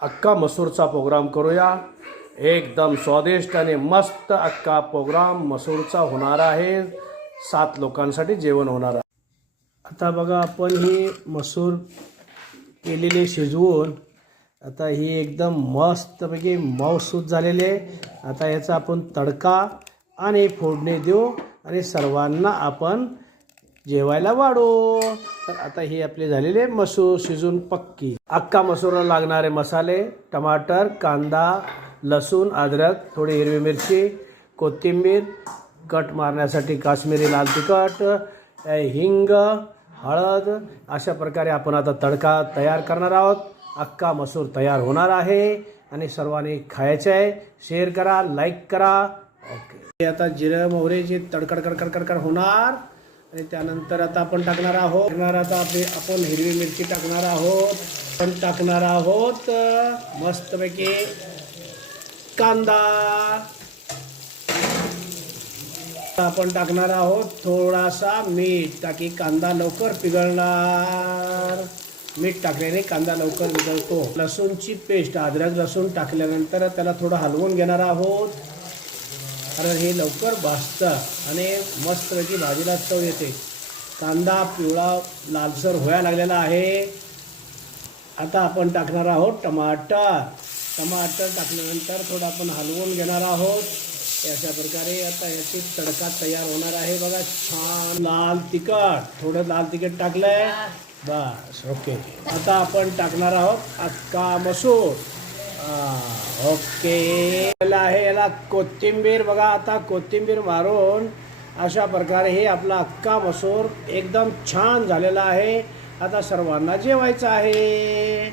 अख्खा मसूरचा प्रोग्राम करूया। एकदम स्वादिष्ट आणि मस्त अख्खा प्रोग्राम मसूरचा होणार आहे। 7 लोकांसाठी जेवण होणार आहे। आता बघा आपण ही मसूर केलेले शिजवून आता ही एकदम मस्तपैकी मऊसूत झालेली आहे। आता याचा आपण तडका आणि फोडणी देऊ आणि सर्वांना आपण जेवायला वाढू। तर आता ही आपली झालेली मसूर शिजून पक्की। अख्खा मसूरला लागणारे मसाले टमाटर, कांदा, लसूण, अद्रक, थोडी हिरवी मिरची, कोथिंबीर, कट मारण्यासाठी काश्मीरी लाल तिखट, हिंग, हळद, अशा प्रकारे आपण आता तडका तयार करणार आहोत। अख्खा मसूर तयार होणार आहे आणि सर्वांनी खायचे आहे। शेअर करा, लाईक करा। ओके, आता जिरे मोहरीची तडकड कडकड होणार आणि त्यानंतर आता आपण टाकणार आहोत आपण हिरवी मिरची टाकणार आहोत। आपण टाकणार आहोत मस्तपैकी कांदा। आपण टाकणार आहोत थोडासा मीठ ताकी कांदा लवकर पिघळणार। मीठ टाकल्याने कांदा लवकर पिघळतो। लसूणची पेस्ट, अद्रक लसूण टाकल्यानंतर त्याला थोडं हलवून घेणार आहोत कारण हे लवकर भाजतं आणि मस्तपैकी भाजीला चव येते। कांदा पिवळा लालसर व्हायला लागलेला आहे। आता आपण टाकणार आहोत टमाटर टाकल्यानंतर थोडं आपण हलवून घेणार आहोत। अशा प्रकारे आता याची तडका तयार होणार आहे। बघा छान लाल तिखट, थोडं लाल तिखट टाकलंय बस। ओके, आता आपण टाकणार आहोत अख्खा मसूर। ओके आहे याला कोथिंबीर। बघा आता कोथिंबीर मारून अशा प्रकारे हे आपला अख्खा मसूर एकदम छान झालेला आहे। आता सर्वांना जेवायचं आहे।